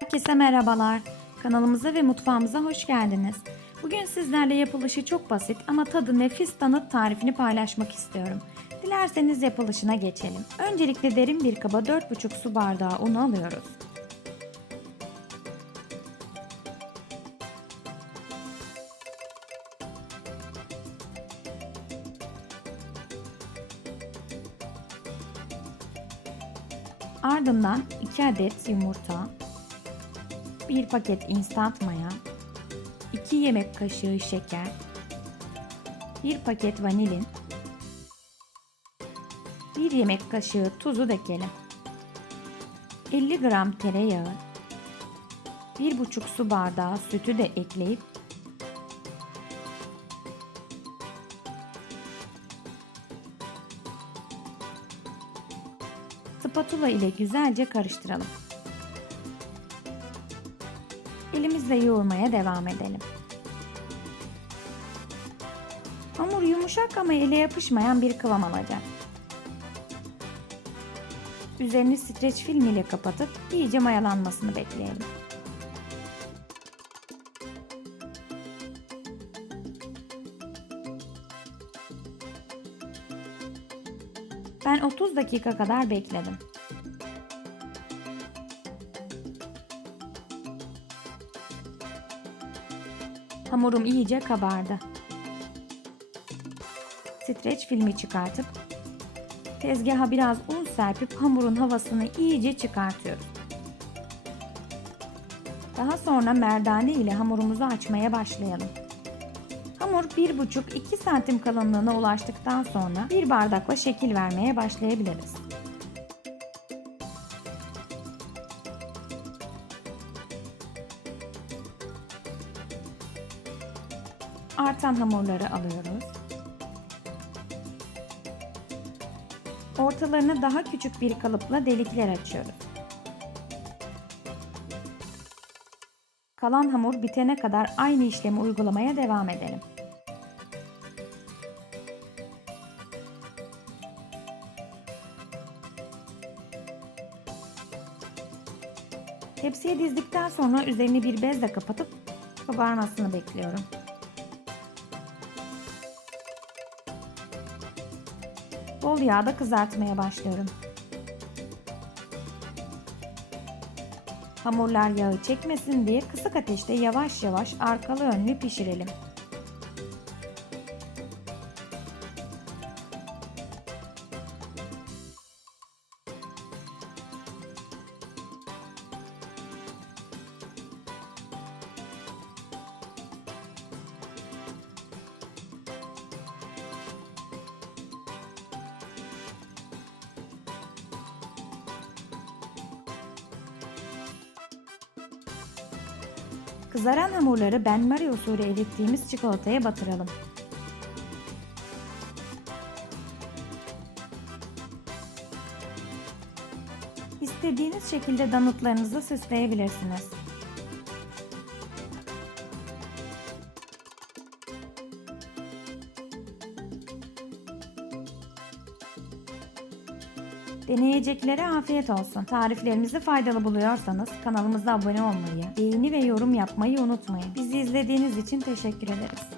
Herkese merhabalar. Kanalımıza ve mutfağımıza hoş geldiniz. Bugün sizlerle yapılışı çok basit ama tadı nefis tanıt tarifini paylaşmak istiyorum. Dilerseniz yapılışına geçelim. Öncelikle derin bir kaba 4,5 su bardağı un alıyoruz. Ardından 2 adet yumurta, 1 paket instant maya, 2 yemek kaşığı şeker, 1 paket vanilin, 1 yemek kaşığı tuzu dökelim. 50 gram tereyağı, 1,5 su bardağı sütü de ekleyip spatula ile güzelce karıştıralım. Elimizle yoğurmaya devam edelim. Hamur yumuşak ama ele yapışmayan bir kıvam alacak. Üzerini streç film ile kapatıp iyice mayalanmasını bekleyelim. Ben 30 dakika kadar bekledim. Hamurum iyice kabardı. Streç filmi çıkartıp tezgaha biraz un serpip hamurun havasını iyice çıkartıyoruz. Daha sonra merdane ile hamurumuzu açmaya başlayalım. Hamur 1,5-2 santim kalınlığına ulaştıktan sonra bir bardakla şekil vermeye başlayabiliriz. Artan hamurları alıyoruz. Ortalarını daha küçük bir kalıpla delikler açıyoruz. Kalan hamur bitene kadar aynı işlemi uygulamaya devam edelim. Tepsiye dizdikten sonra üzerini bir bezle kapatıp kabarmasını bekliyorum. Bol yağda kızartmaya başlıyorum. Hamurlar yağı çekmesin diye kısık ateşte yavaş yavaş arkalı önlü pişirelim. Kızaran hamurları benmari usulü erittiğimiz çikolataya batıralım. İstediğiniz şekilde donutlarınızı süsleyebilirsiniz. Deneyeceklere afiyet olsun. Tariflerimizi faydalı buluyorsanız kanalımıza abone olmayı, beğeni ve yorum yapmayı unutmayın. Bizi izlediğiniz için teşekkür ederiz.